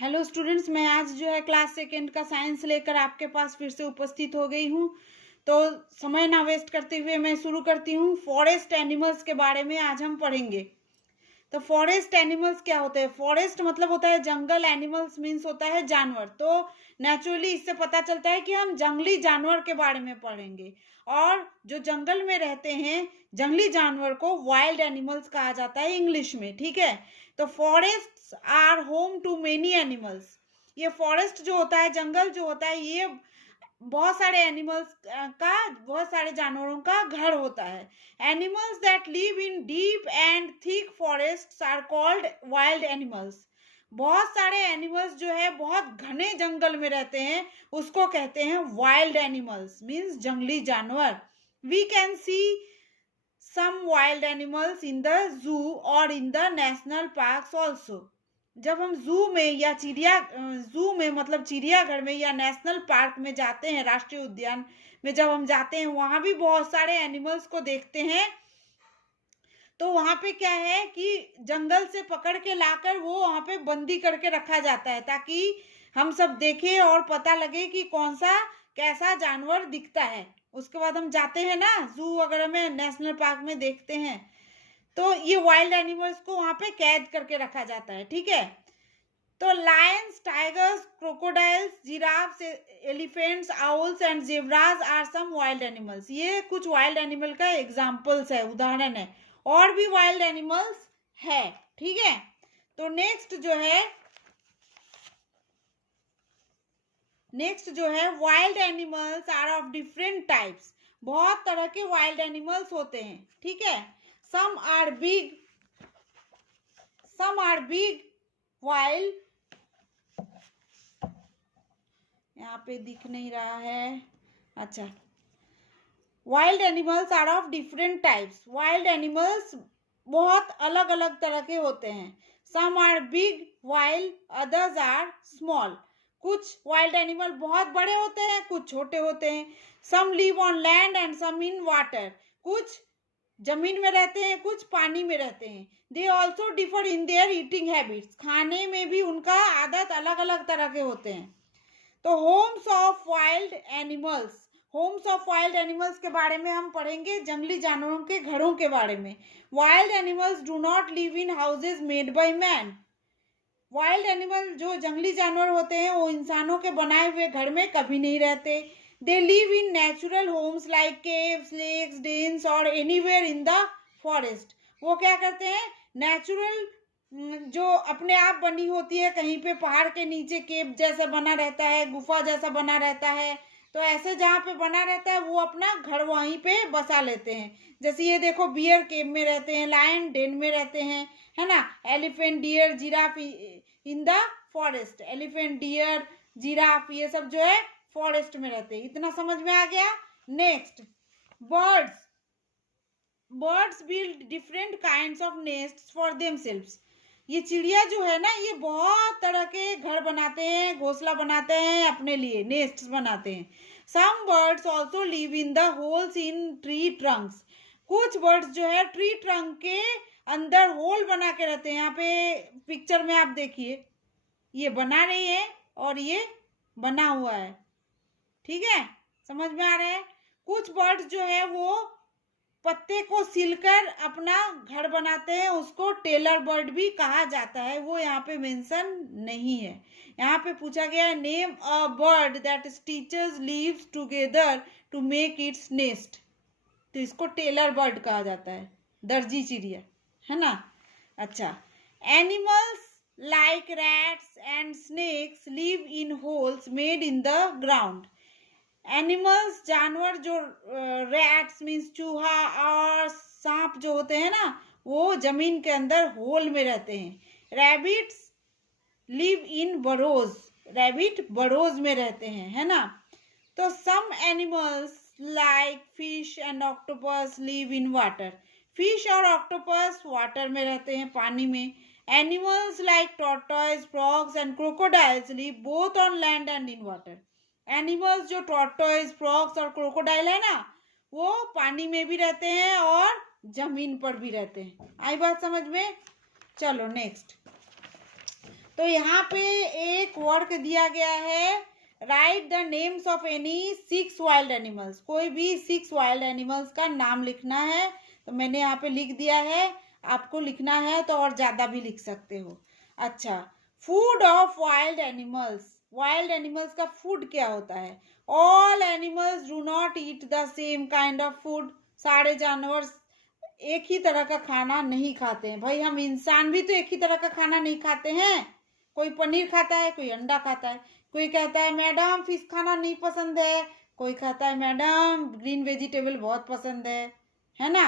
Hello students, मैं आज जो है क्लास सेकेंड का साइंस लेकर आपके पास फिर से उपस्थित हो गई हूँ। तो समय ना वेस्ट करते हुए मैं शुरू करती हूँ। फॉरेस्ट एनिमल्स के बारे में आज हम पढ़ेंगे। तो फॉरेस्ट एनिमल्स क्या होते हैं? फॉरेस्ट मतलब होता है जंगल, एनिमल्स मीन्स होता है जानवर। तो नेचुरली इससे पता चलता है कि हम जंगली जानवर के बारे में पढ़ेंगे। और जो जंगल में रहते हैं जंगली जानवर को वाइल्ड एनिमल्स कहा जाता है इंग्लिश में, ठीक है। तो forest are home to many animals. ये फॉरेस्ट जो होता है, जंगल जो होता है, ये बहुत सारे एनिमल्स का, बहुत सारे जानवरों का घर होता है। Animals that live in deep and thick forests are called wild animals. बहुत सारे एनिमल्स जो है बहुत घने जंगल में रहते हैं, उसको कहते हैं वाइल्ड एनिमल्स, मीन्स जंगली जानवर। We can see some wild animals in the zoo or in the national parks also। जब हम जू में या जू में मतलब चिड़ियाघर में या नेशनल पार्क में जाते हैं, राष्ट्रीय उद्यान में जब हम जाते हैं, वहां भी बहुत सारे एनिमल्स को देखते हैं। तो वहां पे क्या है कि जंगल से पकड़ के लाकर वो वहां पे बंदी करके रखा जाता है, ताकि हम सब देखें और पता लगे कि कौन सा कैसा जानवर दिखता है। उसके बाद हम जाते हैं ना जू वगैरह में, नेशनल पार्क में देखते हैं, तो ये वाइल्ड एनिमल्स को वहां पे कैद करके रखा जाता है, ठीक है। तो lions, tigers, crocodiles, giraffes, elephants, owls and zebras are some wild animals. ये कुछ वाइल्ड एनिमल का एग्जांपल्स है, उदाहरण है। और भी वाइल्ड एनिमल्स है, ठीक है। तो नेक्स्ट जो है wild animals are of different types. बहुत तरह के वाइल्ड एनिमल्स होते हैं, ठीक है। सम आर बिग वाइल्ड, यहाँ पे दिख नहीं रहा है, अच्छा। Wild animals are of different types. Wild animals बहुत अलग अलग तरह के होते हैं। Some are big wild, others are small. कुछ वाइल्ड एनिमल बहुत बड़े होते हैं, कुछ छोटे होते हैं। Some live on land and some in water. कुछ जमीन में रहते हैं, कुछ पानी में रहते हैं। They also differ in their eating habits. खाने में भी उनका आदत अलग अलग तरह के होते हैं। तो होम्स ऑफ वाइल्ड एनिमल्स के बारे में हम पढ़ेंगे, जंगली जानवरों के घरों के बारे में। Wild animals do not live in houses made by man. Wild animal जो जंगली जानवर होते हैं वो इंसानों के बनाए हुए घर में कभी नहीं रहते। They live in natural homes like caves, lakes, dens और एनीवेयर इन द फॉरेस्ट। वो क्या करते हैं, नेचुरल जो अपने आप बनी होती है, कहीं पे पहाड़ के नीचे केव जैसा बना रहता है, गुफा जैसा बना रहता है, तो ऐसे जहाँ पे बना रहता है वो अपना घर वहीं पे बसा लेते हैं। जैसे ये देखो, बियर केव में रहते हैं, लायन डेन में रहते हैं, है ना। Elephant, deer, giraffe in the forest. Elephant, deer, giraffe ये सब जो है फॉरेस्ट में रहते हैं। इतना समझ में आ गया। Next, birds build different kinds of nests for themselves. ये चिड़िया जो है ना, ये बहुत तरह के घर बनाते हैं, घोंसला बनाते हैं अपने लिए, नेस्ट्स बनाते हैं। Some birds also live in the holes in tree trunks. कुछ बर्ड्स जो है ट्री ट्रंक के अंदर होल बना के रहते हैं। यहाँ पे पिक्चर में आप देखिए, ये बना रही है और ये बना हुआ है, ठीक है, समझ में आ रहा है। कुछ बर्ड्स जो है वो पत्ते को सिलकर अपना घर बनाते हैं, उसको टेलर बर्ड भी कहा जाता है, वो यहाँ पे मेंशन नहीं है। यहाँ पे पूछा गया है, name a bird that stitches leaves together to make its nest. तो इसको टेलर बर्ड कहा जाता है, दर्जी चिड़िया, है ना। अच्छा, animals like rats and snacks live in holes made in the ground. Animals जानवर जो रैट्स मीन्स चूहा और सांप जो होते हैं ना, वो जमीन के अंदर होल में रहते हैं। Rabbits live in burrows. Rabbit burrows में रहते हैं, है ना। तो some animals like fish and octopus live in water. Fish और ऑक्टोपस वाटर में रहते हैं, पानी में। Animals like tortoise, frogs and crocodiles live both on land and in water. Animals जो टॉर्टॉइज, फ्रॉग्स और क्रोकोडाइल है ना, वो पानी में भी रहते हैं और जमीन पर भी रहते हैं। आई बात समझ में? चलो नेक्स्ट, तो यहाँ पे एक वर्क दिया गया है, right the names of any 6 wild animals. कोई भी 6 वाइल्ड एनिमल्स का नाम लिखना है। तो मैंने यहाँ पे लिख दिया है, आपको लिखना है तो और ज़्यादा भी लिख सकते हो। अच्छा, food of wild animals. Wild animals का फूड क्या होता है? All animals do not eat the same kind of food. सारे जानवर एक ही तरह का खाना नहीं खाते हैं। भाई हम इंसान भी तो एक ही तरह का खाना नहीं खाते हैं। कोई पनीर खाता है, कोई अंडा खाता है, कोई कहता है मैडम फिश खाना नहीं पसंद है, कोई कहता है मैडम ग्रीन वेजिटेबल बहुत पसंद है ना।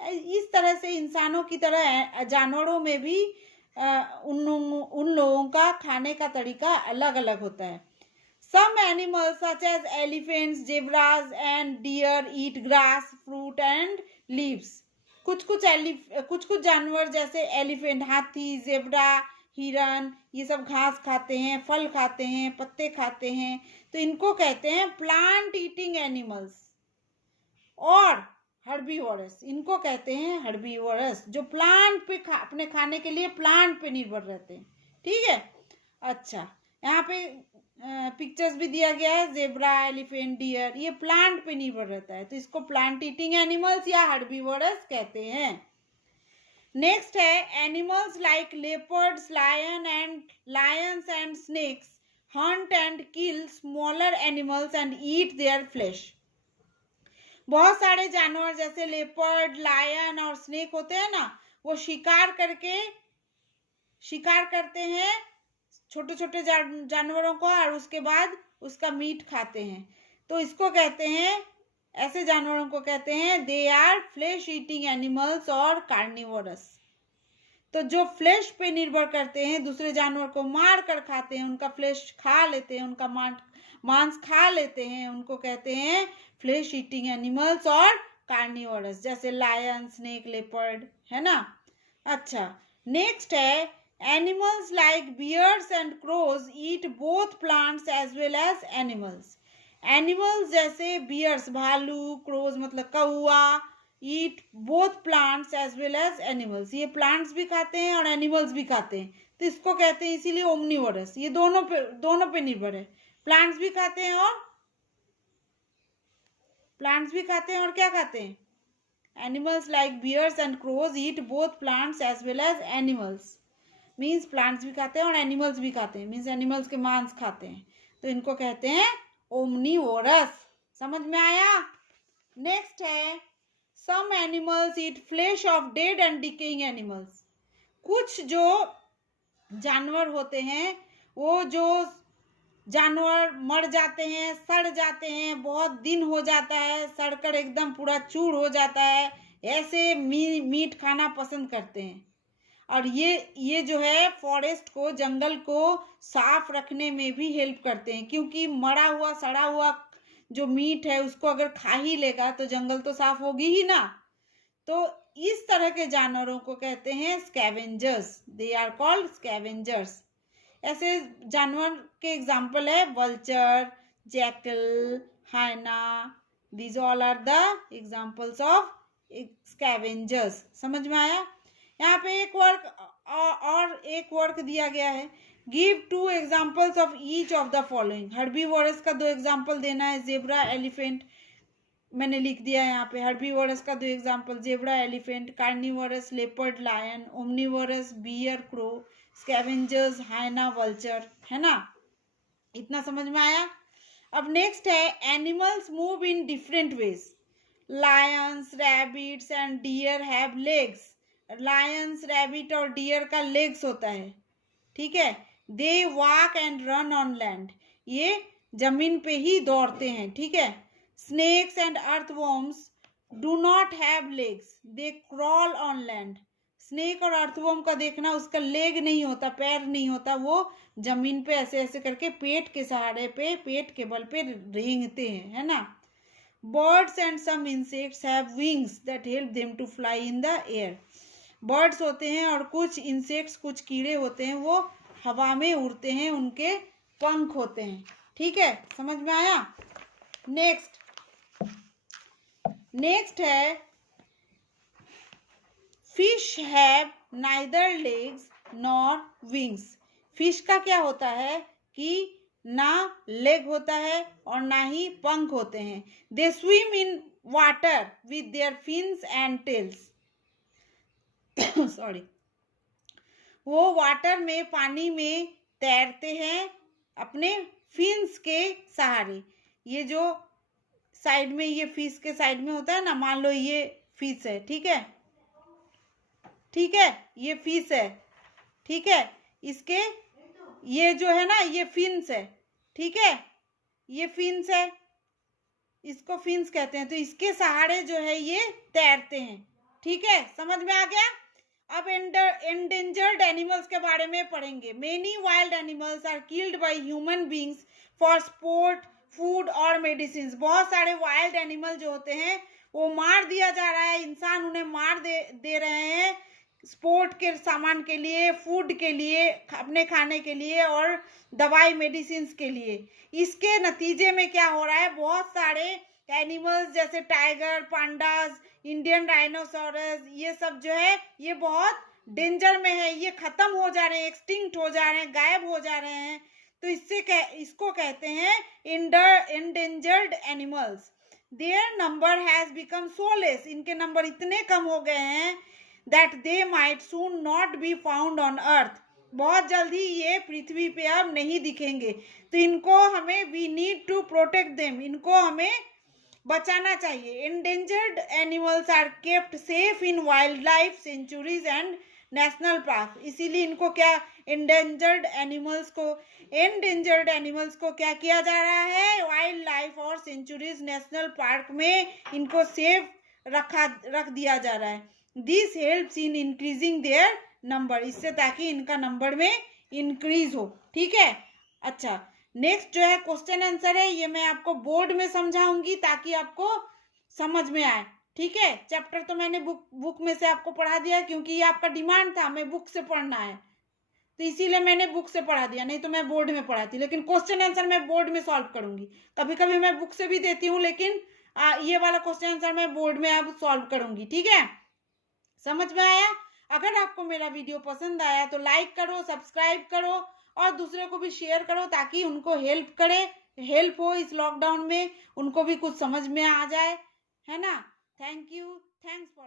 इस तरह से इंसानों की तरह जानवरों में भी उन लोगों का खाने का तरीका अलग अलग होता है। Some animals such as elephants, zebras and deer eat grass, fruit and leaves. कुछ कुछ जानवर जैसे एलिफेंट, हाथी, जेब्रा, हिरन, ये सब घास खाते हैं, फल खाते हैं, पत्ते खाते हैं। तो इनको कहते हैं प्लांट ईटिंग एनिमल्स। और हर्बीवोरस, इनको कहते हैं हर्बीवोरस, जो प्लांट पे अपने खाने के लिए प्लांट पे निर्भर रहते हैं। ठीक है। अच्छा, यहाँ पे पिक्चर्स भी दिया गया है, जेब्रा, एलिफेंट, डियर, ये प्लांट पे निर्भर रहता है, तो इसको प्लांट ईटिंग एनिमल्स या हर्बीवोरस कहते हैं। नेक्स्ट है animals like leopards, Lions and snacks Hunt and kill smaller animals and eat there flash. बहुत सारे जानवर जैसे लेपर्ड, लायन और स्नेक होते हैं ना, वो शिकार करते हैं छोटे छोटे जानवरों को और उसके बाद उसका मीट खाते हैं। तो इसको कहते हैं, ऐसे जानवरों को कहते हैं they are flesh eating animals और कार्निवोरस। तो जो फ्लैश पे निर्भर करते हैं, दूसरे जानवर को मार कर खाते हैं, उनका फ्लैश खा लेते हैं, उनका मांस खा लेते हैं, उनको कहते हैं फ्लैश ईटिंग एनिमल्स और कार्निवोरस, जैसे लायन, स्नेक, लेपर्ड, है ना। अच्छा, नेक्स्ट है animals like bears and crows eat both plants as well as animals. Animals जैसे बियर्स, भालू, क्रोज मतलब कौआ, eat both plants as well as animals, ये प्लांट्स भी खाते हैं और एनिमल्स भी खाते हैं, तो इसको कहते हैं इसीलिए ओमनिवोरस। ये दोनों पे निर्भर है, प्लांट्स भी खाते हैं और क्या खाते हैं? Animals like bears and crows eat both plants as well as animals, means plants भी खाते हैं और एनिमल्स भी खाते हैं, मीन्स एनिमल्स के मांस खाते हैं, तो इनको कहते हैं ओमनिवोरस। समझ में आया? नेक्स्ट है some animals eat flesh of dead and decaying animals. कुछ जो जानवर होते हैं, वो जो जानवर मर जाते हैं, सड़ जाते हैं, बहुत दिन हो जाता है, सड़कर एकदम पूरा चूर हो जाता है, ऐसे मीट खाना पसंद करते हैं। और ये जो है फॉरेस्ट को, जंगल को साफ रखने में भी हेल्प करते हैं, क्योंकि मरा हुआ, सड़ा हुआ जो मीट है उसको अगर खा ही लेगा तो जंगल तो साफ होगी ही ना। तो इस तरह के जानवरों को कहते हैं scavengers, they are called scavengers. ऐसे जानवर के एग्जाम्पल है vulture, jackal, hyena, these all are the examples of scavengers. समझ में आया? यहाँ पे एक वर्क दिया गया है, give 2 examples of each of the following. Herbivorous का 2 एग्जाम्पल देना है, जेब्रा, एलिफेंट, मैंने लिख दिया है यहाँ पे। हर्बीवोरस का 2 example, zebra, elephant, carnivorous, leopard, lion, omnivorous, bear, crow, scavengers, hyena, vulture, है ना। इतना समझ में आया? अब नेक्स्ट है animals move in different ways. Lions, rabbits and deer have legs. Lions, rabbit और डियर का लेग्स होता है, ठीक है। They walk and run on land, ये जमीन पे ही दौड़ते हैं, ठीक है। Snakes and earthworms do not have legs, they crawl on land. Snake और अर्थवॉर्म का देखना, उसका लेग नहीं होता, पैर नहीं होता, वो जमीन पे ऐसे ऐसे करके पेट के सहारे पे, पेट के बल पे रेंगते हैं, है ना। Birds and some insects have wings that help them to fly in the air. Birds होते हैं और कुछ इंसेक्ट्स, कुछ कीड़े होते हैं, वो हवा में उड़ते हैं, उनके पंख होते हैं, ठीक है। समझ में आया? नेक्स्ट है fish have neither legs nor wings. Fish का क्या होता है कि ना लेग होता है और ना ही पंख होते हैं। They swim in water with their fins and tails. Sorry, वो वाटर में, पानी में तैरते हैं अपने फिन्स के सहारे। ये जो साइड में, ये फिश के साइड में होता है ना, मान लो ये फिश है, ठीक है, ठीक है, ये फिश है, ठीक है, इसके ये जो है ना, ये फिन्स है, ठीक है, ये फिन्स है, इसको फिन्स कहते हैं। तो इसके सहारे जो है ये तैरते हैं, ठीक है, समझ में आ गया। अब एंडेंजर्ड एनिमल्स के बारे में पढ़ेंगे। Many wild animals are killed by human beings for sport, food और मेडिसिन। बहुत सारे वाइल्ड एनिमल जो होते हैं वो मार दिया जा रहा है, इंसान उन्हें मार दे रहे हैं स्पोर्ट के सामान के लिए, फूड के लिए, अपने खाने के लिए और दवाई मेडिसिन के लिए। इसके नतीजे में क्या हो रहा है, बहुत सारे एनिमल्स जैसे टाइगर, पांडास, इंडियन राइनोसोरस, ये सब जो है ये बहुत डेंजर में है, ये खत्म हो जा रहे हैं, एक्सटिंक्ट हो जा रहे हैं, गायब हो जा रहे हैं। तो इसको कहते हैं endangered animals. Their number has become so less, इनके नंबर इतने कम हो गए हैं that they might soon not be found on earth, बहुत जल्दी ये पृथ्वी पे अब नहीं दिखेंगे। तो इनको हमें we need to protect them, इनको हमें बचाना चाहिए। endangered animals are kept safe in wildlife sanctuaries and national park. इसीलिए इनको क्या, endangered animals को क्या किया जा रहा है, वाइल्ड लाइफ और सेंचुरीज, नेशनल पार्क में इनको सेफ रख दिया जा रहा है। This helps in increasing their number, इससे ताकि इनका नंबर में इंक्रीज हो, ठीक है। अच्छा, नेक्स्ट जो है क्वेश्चन आंसर है, ये मैं आपको बोर्ड में समझाऊंगी ताकि आपको समझ में आए, ठीक है। चैप्टर तो मैंने बुक में से आपको पढ़ा दिया क्योंकि ये आपका डिमांड था, मैं बुक से पढ़ना है, तो इसीलिए मैंने बुक से पढ़ा दिया, नहीं तो मैं बोर्ड में पढ़ाती। लेकिन क्वेश्चन आंसर मैं बोर्ड में सॉल्व करूंगी, कभी कभी मैं बुक से भी देती हूँ, लेकिन ये वाला क्वेश्चन आंसर मैं बोर्ड में अब सॉल्व करूंगी, ठीक है। समझ में आया। अगर आपको मेरा वीडियो पसंद आया तो लाइक करो, सब्सक्राइब करो और दूसरे को भी शेयर करो ताकि उनको हेल्प हो इस लॉकडाउन में, उनको भी कुछ समझ में आ जाए, है ना। Thank you, thanks for